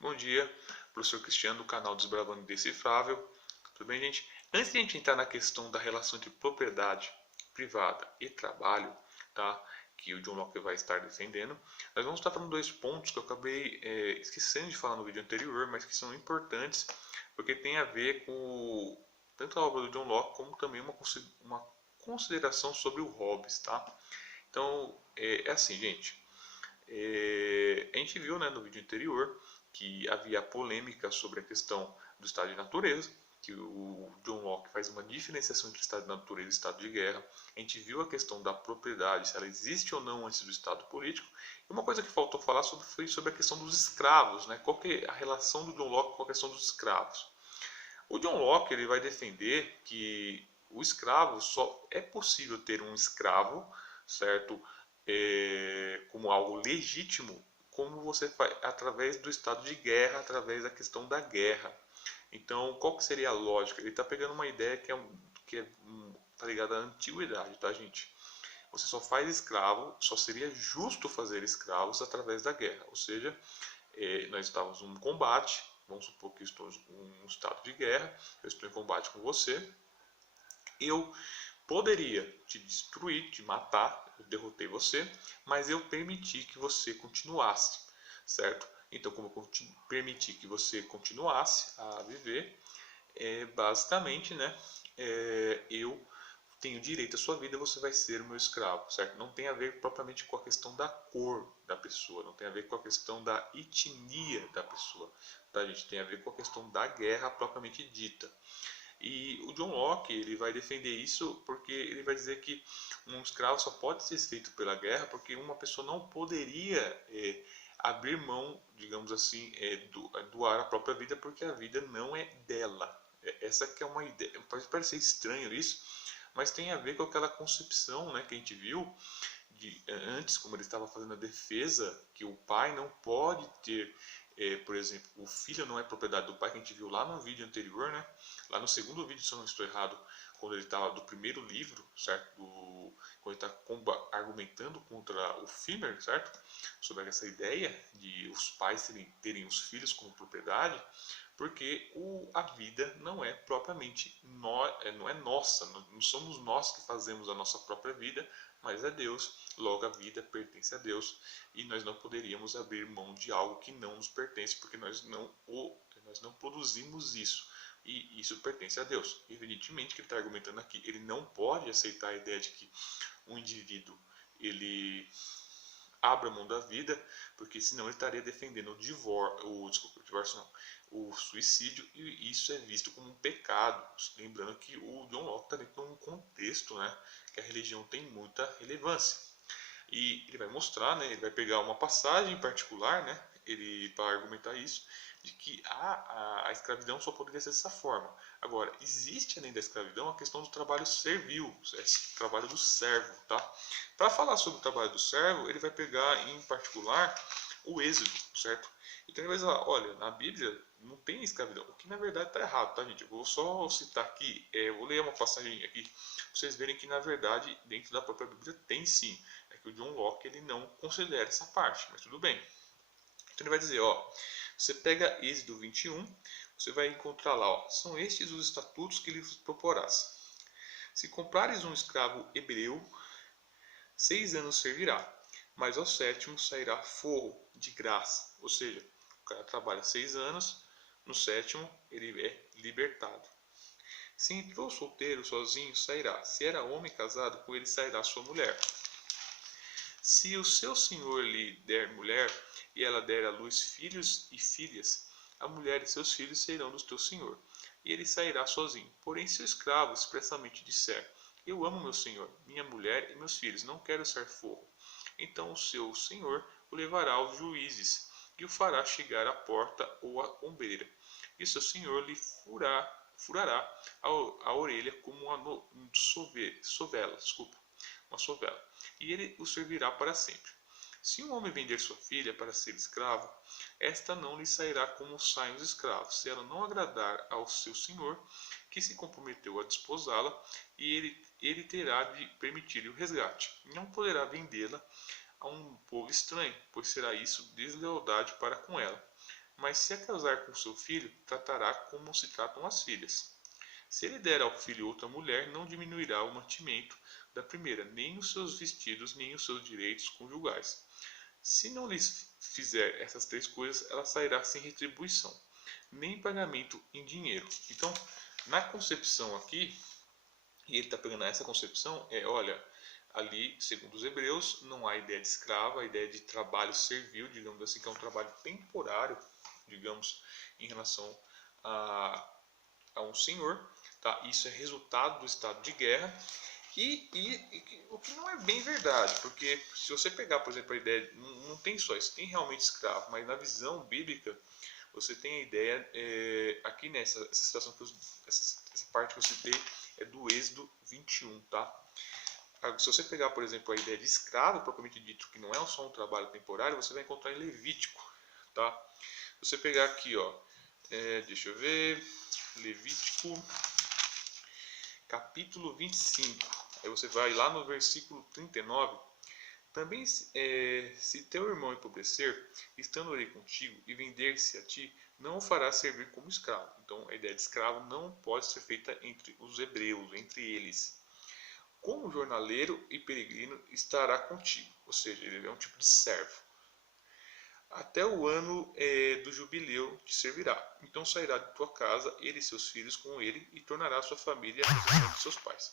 Bom dia, professor Cristiano do canal Desbravando Indecifrável. Tudo bem, gente? Antes de a gente entrar na questão da relação entre propriedade privada e trabalho, tá? Que o John Locke vai estar defendendo, nós vamos estar falando dois pontos que eu acabei esquecendo de falar no vídeo anterior, mas que são importantes porque tem a ver com tanto a obra do John Locke como também uma consideração sobre o Hobbes, tá? Então, é assim, gente. A gente viu, né, no vídeo anterior que havia polêmica sobre a questão do estado de natureza, que o John Locke faz uma diferenciação entre estado de natureza e estado de guerra. A gente viu a questão da propriedade, se ela existe ou não antes do estado político. E uma coisa que faltou falar foi sobre a questão dos escravos, né? Qual que é a relação do John Locke com a questão dos escravos? O John Locke ele vai defender que o escravo só é possível ter um escravo, certo? Como algo legítimo, como você faz através do estado de guerra, através da questão da guerra. Então, qual que seria a lógica? Ele está pegando uma ideia tá ligada à antiguidade, tá, gente? Você só faz escravo, só seria justo fazer escravos através da guerra. Ou seja, nós estávamos num combate, vamos supor que estou em um estado de guerra, eu estou em combate com você, eu poderia te destruir, te matar, eu derrotei você, mas eu permiti que você continuasse, certo? Então, como eu permiti que você continuasse a viver, basicamente, né, eu tenho direito à sua vida, você vai ser o meu escravo, certo? Não tem a ver propriamente com a questão da cor da pessoa, não tem a ver com a questão da etnia da pessoa, tá, gente? Tem a ver com a questão da guerra propriamente dita. E o John Locke ele vai defender isso porque ele vai dizer que um escravo só pode ser feito pela guerra porque uma pessoa não poderia abrir mão, digamos assim, doar a própria vida porque a vida não é dela. Essa que é uma ideia. Pode parecer estranho isso, mas tem a ver com aquela concepção, né, que a gente viu antes, como ele estava fazendo a defesa, que o pai não pode ter, por exemplo, o filho não é propriedade do pai, que a gente viu lá no vídeo anterior, né? Lá no segundo vídeo, se eu não estou errado, quando ele estava do primeiro livro, certo? Quando ele está argumentando contra o Fimer, certo? Sobre essa ideia de os pais terem os filhos como propriedade, porque a vida não é propriamente não é nossa, não somos nós que fazemos a nossa própria vida, mas é Deus, logo a vida pertence a Deus e nós não poderíamos abrir mão de algo que não nos pertence, porque nós não produzimos isso e isso pertence a Deus. Evidentemente que ele está argumentando aqui, ele não pode aceitar a ideia de que um indivíduo ele abra mão da vida, porque senão ele estaria defendendo o divórcio não, o suicídio, e isso é visto como um pecado. Lembrando que o John Locke está dentro de um contexto, né, que a religião tem muita relevância. E ele vai mostrar, né, ele vai pegar uma passagem em particular, né, ele para argumentar isso, de que a escravidão só poderia ser dessa forma. Agora, existe além da escravidão a questão do trabalho servil, esse trabalho do servo, tá? Para falar sobre o trabalho do servo, ele vai pegar em particular o Êxodo, certo? Então ele vai dizer, olha, na Bíblia não tem escravidão, o que na verdade está errado, tá, gente? Eu vou só citar aqui, vou ler uma passagem aqui, para vocês verem que na verdade dentro da própria Bíblia tem sim. É que o John Locke ele não considera essa parte, mas tudo bem. Então ele vai dizer, ó, você pega Êxodo 21, você vai encontrar lá, ó, são estes os estatutos que lhe proporás. Se comprares um escravo hebreu, 6 anos servirá, mas ao sétimo sairá forro de graça. Ou seja, o cara trabalha 6 anos, no sétimo ele é libertado. Se entrou solteiro, sozinho, sairá. Se era homem casado, com ele sairá sua mulher. Se o seu senhor lhe der mulher, e ela der à luz filhos e filhas, a mulher e seus filhos serão do teu senhor, e ele sairá sozinho. Porém, se o escravo expressamente disser, eu amo meu senhor, minha mulher e meus filhos, não quero ser forro, então o seu senhor o levará aos juízes, e o fará chegar à porta ou à ombreira, e seu senhor lhe furará a orelha como uma sovela, uma sovela, e ele o servirá para sempre. Se um homem vender sua filha para ser escravo, esta não lhe sairá como saem os escravos, se ela não agradar ao seu senhor, que se comprometeu a desposá-la, e ele terá de permitir-lhe o resgate. Não poderá vendê-la a um povo estranho, pois será isso deslealdade para com ela. mas se a casar com seu filho, tratará como se tratam as filhas. Se ele der ao filho outra mulher, não diminuirá o mantimento da primeira, nem os seus vestidos, nem os seus direitos conjugais. Se não lhes fizer essas três coisas, ela sairá sem retribuição, nem pagamento em dinheiro. Então, na concepção aqui, e ele está pegando essa concepção, olha, ali, segundo os hebreus, não há ideia de escravo, a ideia de trabalho servil, digamos assim, que é um trabalho temporário, digamos, em relação a um senhor. Tá? Isso é resultado do estado de guerra. E o que não é bem verdade, porque se você pegar, por exemplo, a ideia, não tem só isso, tem realmente escravo, mas na visão bíblica, você tem a ideia, aqui nessa situação, essa parte que eu citei, é do Êxodo 21, tá? Se você pegar, por exemplo, a ideia de escravo, propriamente dito, que não é só um trabalho temporário, você vai encontrar em Levítico, tá? Se você pegar aqui, ó, deixa eu ver, Levítico, capítulo 25, aí você vai lá no versículo 39, também se teu irmão empobrecer, estando ele contigo, e vender-se a ti, não o fará servir como escravo. Então a ideia de escravo não pode ser feita entre os hebreus, entre eles. Como jornaleiro e peregrino estará contigo, ou seja, ele é um tipo de servo. Até o ano do jubileu te servirá. Então sairá de tua casa, ele e seus filhos com ele, e tornará sua família a possessão de seus pais.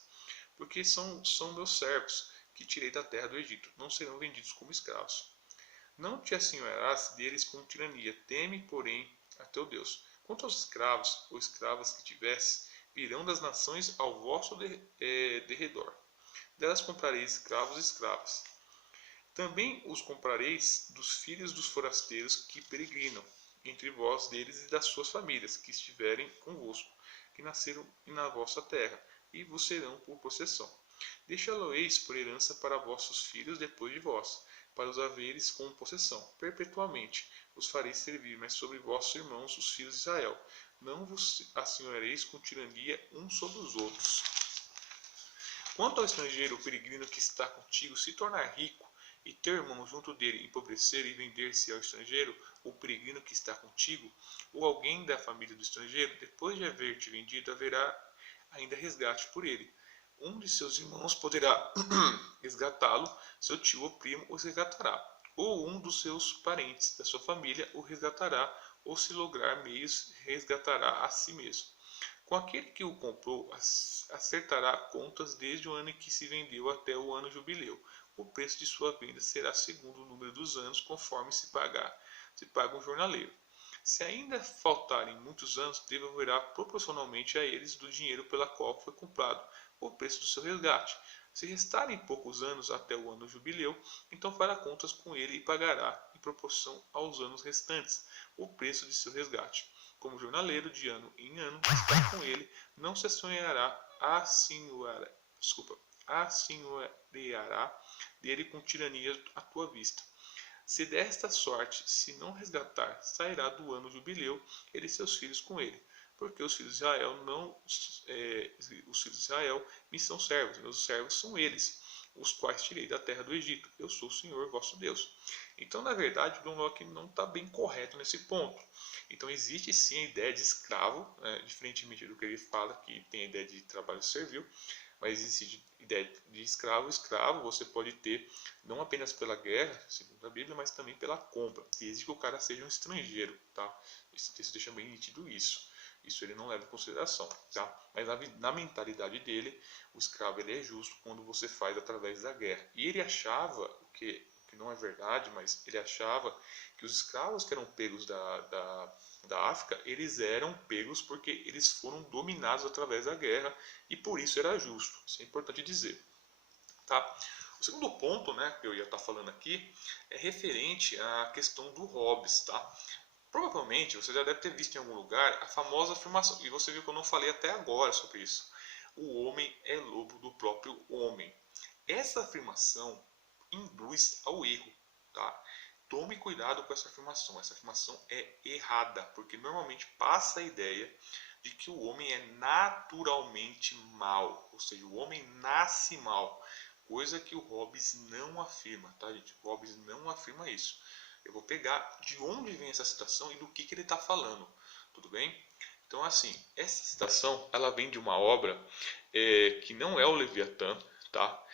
Porque são meus servos, que tirei da terra do Egito, não serão vendidos como escravos. Não te assenhorearás deles com tirania, teme, porém, a teu Deus. Quanto aos escravos ou escravas que tivesse, virão das nações ao vosso derredor. Delas comprareis escravos e escravas. Também os comprareis dos filhos dos forasteiros que peregrinam entre vós deles e das suas famílias que estiverem convosco, que nasceram na vossa terra, e vos serão por possessão. Deixá-lo-eis por herança para vossos filhos depois de vós, para os haveres como possessão. Perpetuamente os fareis servir, mas sobre vossos irmãos, os filhos de Israel. Não vos assenhoreis com tirania uns sobre os outros. Quanto ao estrangeiro ou peregrino que está contigo se tornar rico, e teu irmão junto dele empobrecer e vender-se ao estrangeiro, ou peregrino que está contigo, ou alguém da família do estrangeiro, depois de haver te vendido, haverá ainda resgate por ele. Um de seus irmãos poderá resgatá-lo, seu tio ou primo o resgatará, ou um dos seus parentes da sua família o resgatará, ou se lograr meios, resgatará a si mesmo. Com aquele que o comprou, acertará contas desde o ano em que se vendeu até o ano jubileu. O preço de sua venda será segundo o número dos anos, conforme se paga um jornaleiro. Se ainda faltarem muitos anos, devolverá proporcionalmente a eles do dinheiro pela qual foi comprado, o preço do seu resgate. Se restarem poucos anos até o ano jubileu, então fará contas com ele e pagará, em proporção aos anos restantes, o preço de seu resgate. Como jornaleiro de ano em ano está com ele, não se assenhoreará dele com tirania à tua vista. Se desta sorte, se não resgatar, sairá do ano jubileu, ele e seus filhos com ele. Porque os filhos de Israel os filhos de Israel me são servos, meus servos são eles, os quais tirei da terra do Egito. Eu sou o Senhor vosso Deus. Então, na verdade, o John Locke não está bem correto nesse ponto. Então, existe sim a ideia de escravo, diferentemente do que ele fala, que tem a ideia de trabalho servil, mas existe a ideia de escravo. Escravo você pode ter não apenas pela guerra, segundo a Bíblia, mas também pela compra, desde que o cara seja um estrangeiro, tá? Esse texto deixa bem nítido isso. Isso ele não leva em consideração, tá? Mas na mentalidade dele, o escravo ele é justo quando você faz através da guerra. E ele achava, o que não é verdade, mas ele achava que os escravos que eram pegos da África, eles eram pegos porque eles foram dominados através da guerra e por isso era justo. Isso é importante dizer, tá? O segundo ponto, né, que eu ia estar falando aqui é referente à questão do Hobbes, tá? Provavelmente você já deve ter visto em algum lugar a famosa afirmação, e você viu que eu não falei até agora sobre isso. O homem é lobo do próprio homem. Essa afirmação induz ao erro, tá? Tome cuidado com essa afirmação. Essa afirmação é errada, porque normalmente passa a ideia de que o homem é naturalmente mau, ou seja, o homem nasce mal, coisa que o Hobbes não afirma, tá, gente? O Hobbes não afirma isso. Eu vou pegar de onde vem essa citação e do que ele está falando, tudo bem? Então, assim, essa citação ela vem de uma obra que não é o Leviatã, tá?